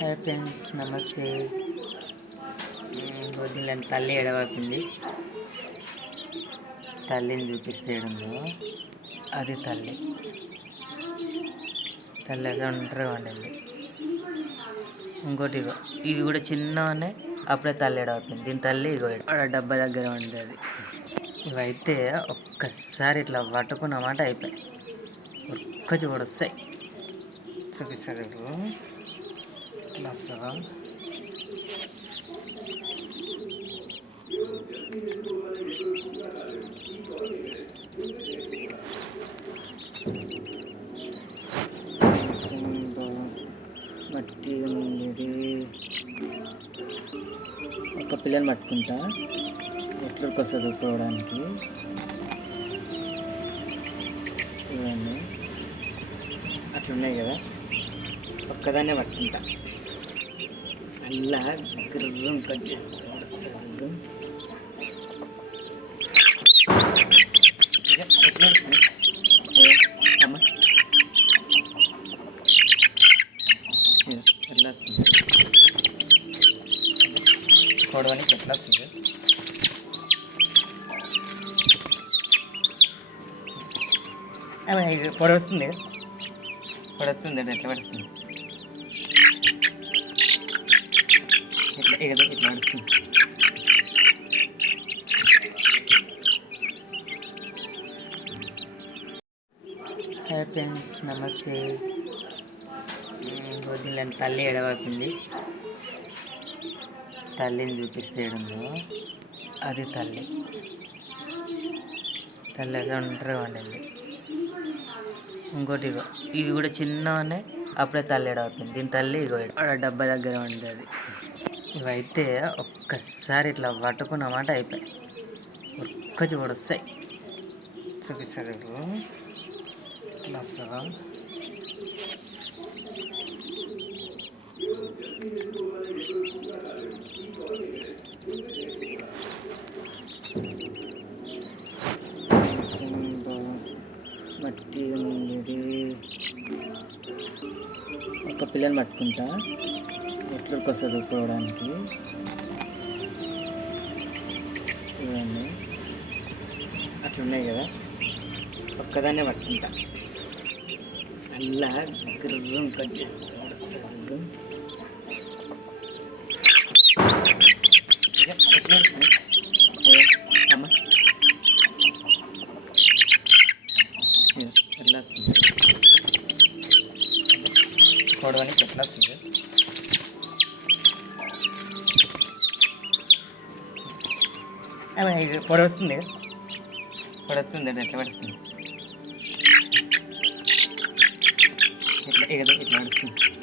Hi friends, నమస్తే. వదిన తల్లి ఎడవైపోయింది. తల్లిని చూపిస్తే ఏడుందో అది తల్లి. తల్లి అయితే ఒంటరిగా వండింది. ఇంకోటి ఇవి కూడా చిన్నగానే అప్పుడే తల్లి ఎడవుతుంది. దీని తల్లి ఇగో ఆడ డబ్బా దగ్గర ఉంది. అది ఇవైతే ఒక్కసారి ఇట్లా పట్టుకున్నామాట అయిపోయి ఒక్క చూడు వస్తాయి. చూపిస్తారు ఇప్పుడు ఇట్లా వస్తుందా. మట్టి ఉంది. ఒక పిల్లని పట్టుకుంటా ఎట్లకి వస్తుంది ఊపుకోవడానికి. చూడండి అట్లున్నాయి కదా, ఒక్కదాన్నే పట్టుకుంటా. అలా గుర్రం కొంచెం వస్తుంది. ఎట్లా వస్తుంది అమ్మ, ఎట్లా వస్తుంది చూడడానికి, ఎట్లా వస్తుంది. పొడ వస్తుంది ఎట్లా పడుతుంది. ఇట్లా ఏదో ఇట్లా పడుతుంది. హాయ్ ఫ్రెండ్స్, నమస్తే. వదిన తల్లి ఎడవైపోయింది. తల్లిని చూపిస్తే ఏడుందో అది తల్లి. తల్లి అయితే ఒంటరిగా వండింది. ఇంకోటి ఇవి కూడా చిన్నగానే అప్పుడే తల్లి ఎడవుతుంది. దీని తల్లి ఇగో ఆడ డబ్బా దగ్గర ఉంది. అది ఇవైతే ఒక్కసారి ఇట్లా పట్టుకున్నామాట అయిపోయి ఒక్క చూడు వస్తాయి. చూపిస్తారు ఇప్పుడు ఇట్లా వస్తుందా. మట్టి ఉంది. ఒక పిల్లని పట్టుకుంటా ఎట్లకి వస్తుంది ఊపుకోవడానికి. చూడండి అట్లున్నాయి కదా, ఒక్కదాన్నే పట్టుకుంటా. అలా గుర్రం కొంచెం వస్తుంది. ఎట్లా వస్తుంది అమ్మ, ఎట్లా వస్తుంది చూడడానికి, ఎట్లా వస్తుంది. పొడ వస్తుంది ఎట్లా పడుతుంది. ఇట్లా ఏదో ఇట్లా పడుతుంది.